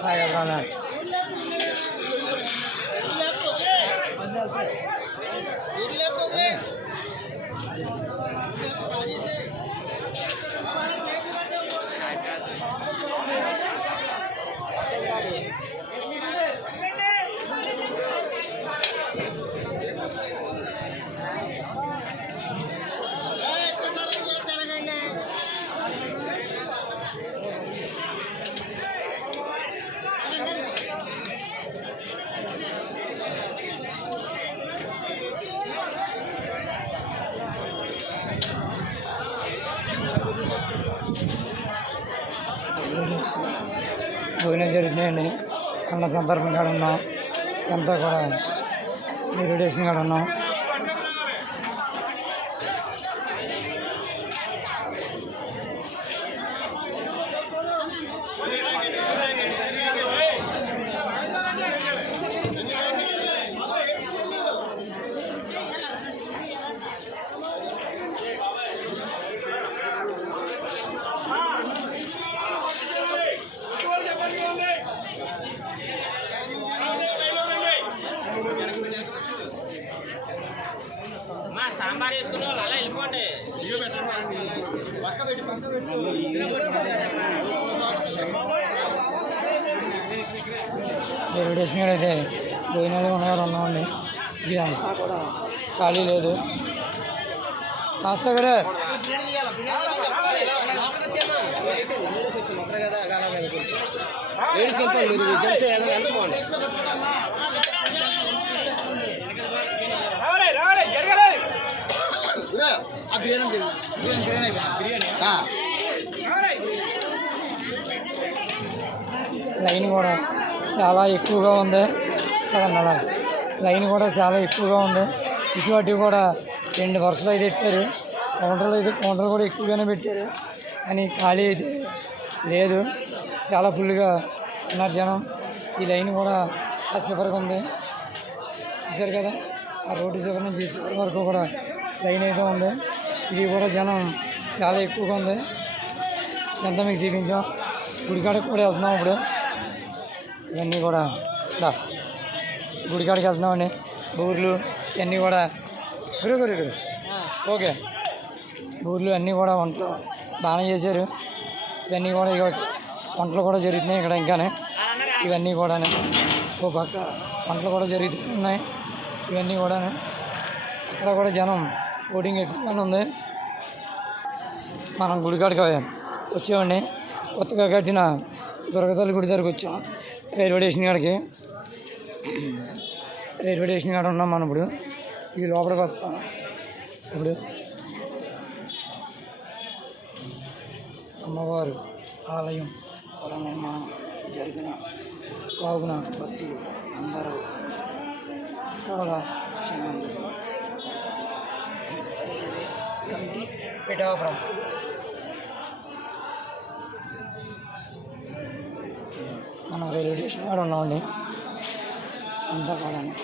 Hi అబ్రానా భోజనం జరుగుతున్నాయండి అన్న సందర్భం కాడ ఉన్నాం. అంతా కూడా మెరిడేషన్ కాడ ఉన్నాం. సాంబార్ వేసుకునే వాళ్ళు అలా వెళ్ళిపోండి. మెరిడేషన్ కాడ అయితే భోజనాలు ఉన్నాయో ఉన్నామండి. ఖాళీ లేదు. మాస్టర్ గారు. లేడీస్కి వెళ్ళిపోండి మీరు జెంట్స్ వెళ్ళిపోండి లైన్ కూడా చాలా ఎక్కువగా ఉంది. అలా లైన్ కూడా చాలా ఎక్కువగా ఉంది. ఇటువంటి కూడా రెండు వరుసలు అయితే పెట్టారు. కౌంటర్లు అయితే కౌంటర్లు కూడా ఎక్కువగానే పెట్టారు. కానీ ఖాళీ అయితే లేదు. చాలా ఫుల్గా ఉన్నారు జనం. ఈ లైన్ కూడా ఆ చివరికి ఉంది. చూశారు కదా? ఆ రోడ్డు చివరి నుంచి చివరి వరకు కూడా లైన్ అయితే ఉంది. ఇది కూడా జనం చాలా ఎక్కువగా ఉంది. ఎంత మీకు చూపించాం? గుడికాడకి కూడా వెళ్తున్నాం ఇప్పుడు. ఇవన్నీ కూడా దా గుడికాడికి వెళ్తున్నామండి. బూర్లు ఇవన్నీ కూడా గురు గురు గురు. ఓకే. బూర్లు అన్నీ కూడా వంటలు బాగానే చేశారు. ఇవన్నీ కూడా ఇక వంటలు కూడా జరుగుతున్నాయి ఇక్కడ ఇంకానే. ఇవన్నీ కూడా ఓ పక్క వంటలు కూడా జరుగుతున్నాయి. ఇవన్నీ కూడా ఇక్కడ కూడా జనం ఓటింగ్ ఎక్కువగానే ఉంది? మనం గుడికాడికి వచ్చామండి కొత్తగా కట్టిన దుర్గతల్లి గుడి దగ్గరికి వచ్చాం. రైల్వే స్టేషన్ కాడికి. రైల్వే స్టేషన్ కాడ ఉన్నాం మనం ఇప్పుడు. ఈ లోపలికి వస్తాం. ఇప్పుడు అమ్మవారు ఆలయం పొల నిర్మాణం జరిగిన కావున భక్తులు అందరూ కూడా చిన్నందుకు పిఠాపురం. మనం రైల్వే స్టేషన్ కూడా ఉన్నామండి. అంతా కూడా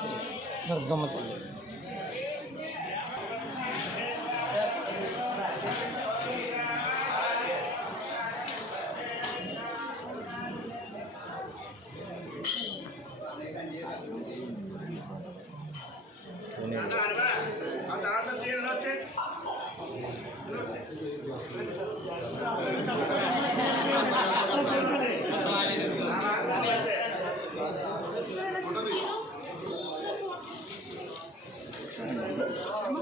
శ్రీ దుర్గమ్మ తల్లి.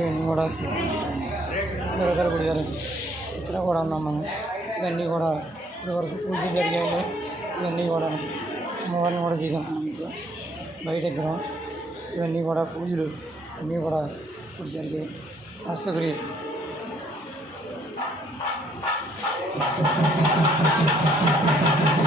ఇవన్నీ కూడా నిరకర గుడి గారు ఇక్కడ కూడా ఉన్నాం మనం ఇవన్నీ కూడా ఇప్పటి వరకు పూజలు జరిగాయి ఇవన్నీ కూడా అమ్మవారిని కూడా చూపించాను మీకు బయట విగ్రహం ఇవన్నీ కూడా పూజలు అన్నీ కూడా ఇప్పుడు జరిగాయి আশা করি Thank you.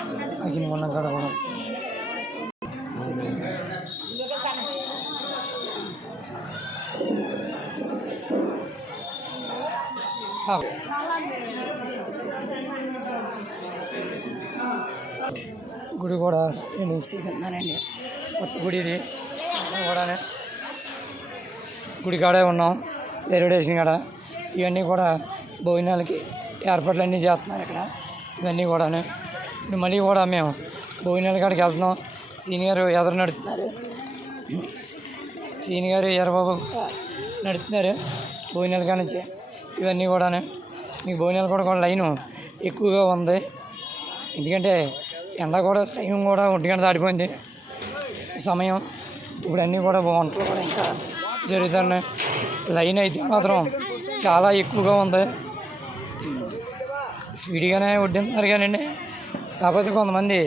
కాడ కూడా ఆ. గుడి కూడా నేను చూస్తున్నానండి కొత్త గుడి ఇది కూడా గుడి కాడే ఉన్నాం రైల్వే స్టేషన్ కాడ ఇవన్నీ కూడా భోజనాలకి ఏర్పాట్లు అన్నీ చేస్తున్నారు ఇక్కడ ఇవన్నీ కూడా ఇప్పుడు మళ్ళీ కూడా మేము భోజనాల కాడికి వెళ్తున్నాం. సీనియర్ ఎదురు నడుపుతున్నారు. సీనియర్ ఎర్రబాబు నడుపుతున్నారు భోజనాల కాడ నుంచి. ఇవన్నీ కూడా మీకు భోజనాలు కూడా కూడా లైను ఎక్కువగా ఉంది. ఎందుకంటే ఎండ కూడా టైం కూడా ఒంటి గంట దాటిపోయింది. సమయం. ఇప్పుడు అన్నీ కూడా వంటలు కూడా ఇంకా జరుగుతున్నాయి. లైన్ అయితే మాత్రం చాలా ఎక్కువగా ఉంది. స్పీడ్గానే వడ్డిస్తున్నారు కానండి కాకపోతే కొంతమంది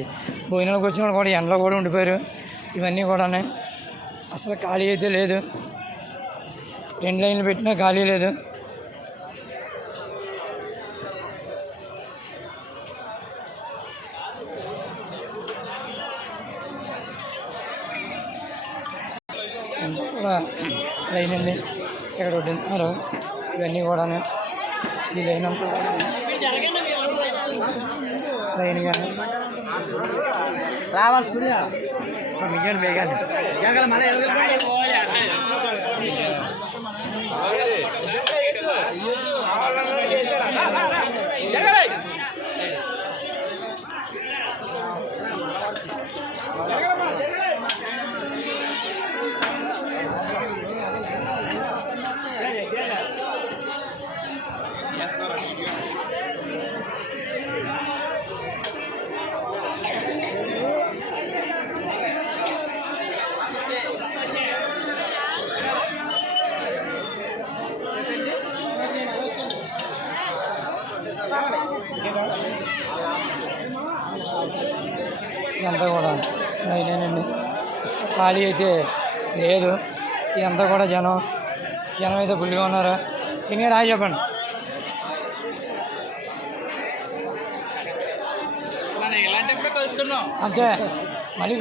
భోజనాలకు వచ్చిన వాళ్ళు కూడా ఎండలో కూడా ఉండిపోయారు. ఇవన్నీ కూడా అసలు ఖాళీ అయితే లేదు. రెండు లైన్లు పెట్టినా ఖాళీ లేదు. అంతా కూడా లైన్ అండి. ఇక్కడ వడ్డిస్తున్నారు ఇవన్నీ కూడా ఈ లైన్ అంతా కూడా. లైన్ కానీ రావాలి స్టూడియో జగల మన ఇదంతా కూడా అసలు ఖాళీ అయితే లేదు. ఇదంతా కూడా జనం జనం అయితే ఫుల్గా ఉన్నారు. సీనియర్ హాయ్ చెప్పండి. అంతే. మళ్ళీ